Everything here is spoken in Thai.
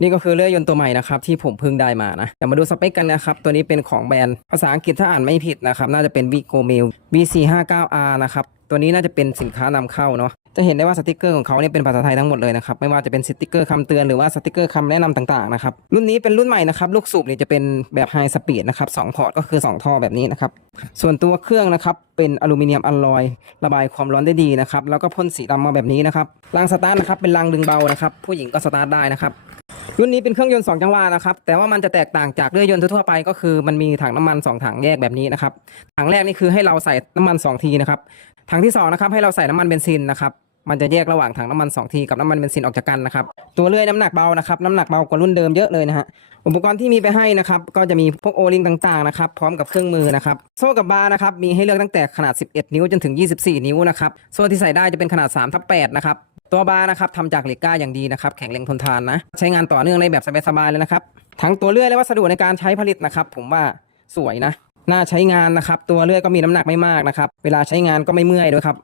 นี่ก็คือเลื่อยยนต์ตัวใหม่นะครับที่ผมเพิ่งได้มานะเดี๋ยวมาดูสเปคกันนะครับ ตัวนี้เป็นของแบรนด์ภาษาอังกฤษถ้าอ่านไม่ผิดนะครับน่าจะเป็น v i g o m a i l V459R นะครับตัวนี้น่าจะเป็นสินค้านำเข้าเนาะ จะเห็นได้ว่าสติกเกอร์ของเขาเนี่ยเป็นภาษาไทยทั้งหมดเลยนะครับ ไม่ว่าจะเป็นสติกเกอร์คำเตือนหรือว่าสติกเกอร์คำแนะนำต่างๆนะครับ รุ่นนี้เป็นรุ่นใหม่นะครับ ลูกสูบเนี่ยจะเป็นแบบไฮสปีดนะครับสองพอร์ตก็คือ2ท่อแบบนี้นะครับ ส่วนตัวเครื่องนะครับเป็นอลูมิเนียมอลลอยระบายความร้อนได้ดีนะครับ แล้วก็พ่นสีดำมาแบบนี้นะครับ รางสตาร์ทนะครับเป็นรางดึงเบานะครับ ผู้หญิงก็สตาร์ทได้นะครับ รุ่นนี้เป็นเครื่องยนต์2จังหวะนะครับ แต่ว่ามันจะแตกต่างจากเรือยนต์ทั่วไปก็คือมันมีถังน้ำมัน 2 ถังแยกแบบนี้นะครับ ถังแรกนี่คือให้เราใส่น้ำมัน 2 ทีนะครับ ถังที่2นะครับให้เราใส่น้ำมันเบนซินนะครับ มันจะแยกระหว่างถังน้ำมัน 2 ทีกับน้ำมันเบนซินออกจากกันนะครับ ตัวเลื่อยน้ำหนักเบานะครับน้ำหนักเบากว่ารุ่นเดิมเยอะเลยนะฮะ อุปกรณ์ที่มีไปให้นะครับก็จะมีพวกโอลิงต่างๆนะครับพร้อมกับเครื่องมือนะครับ โซ่กับบาร์นะครับมีให้เลือกตั้งแต่ขนาด 11 นิ้วจนถึง 24 นิ้วนะครับ โซ่ที่ใส่ได้จะเป็นขนาด3ทับ8นะครับ ตัวบาร์นะครับทำจากเหล็กกล้าอย่างดีนะครับแข็งแรงทนทานนะ ใช้งานต่อเนื่องในแบบสบายๆเลยนะครับ ทั้งตัวเลื่อยและวัสดุในการใช้ผลิตนะครับ ผมว่าสวยนะ น่าใช้งานนะครับ ตัวเลื่อยก็มีน้ำหนักไม่มากนะครับ เวลาใช้งานก็ไม่เมื่อยด้วยครับ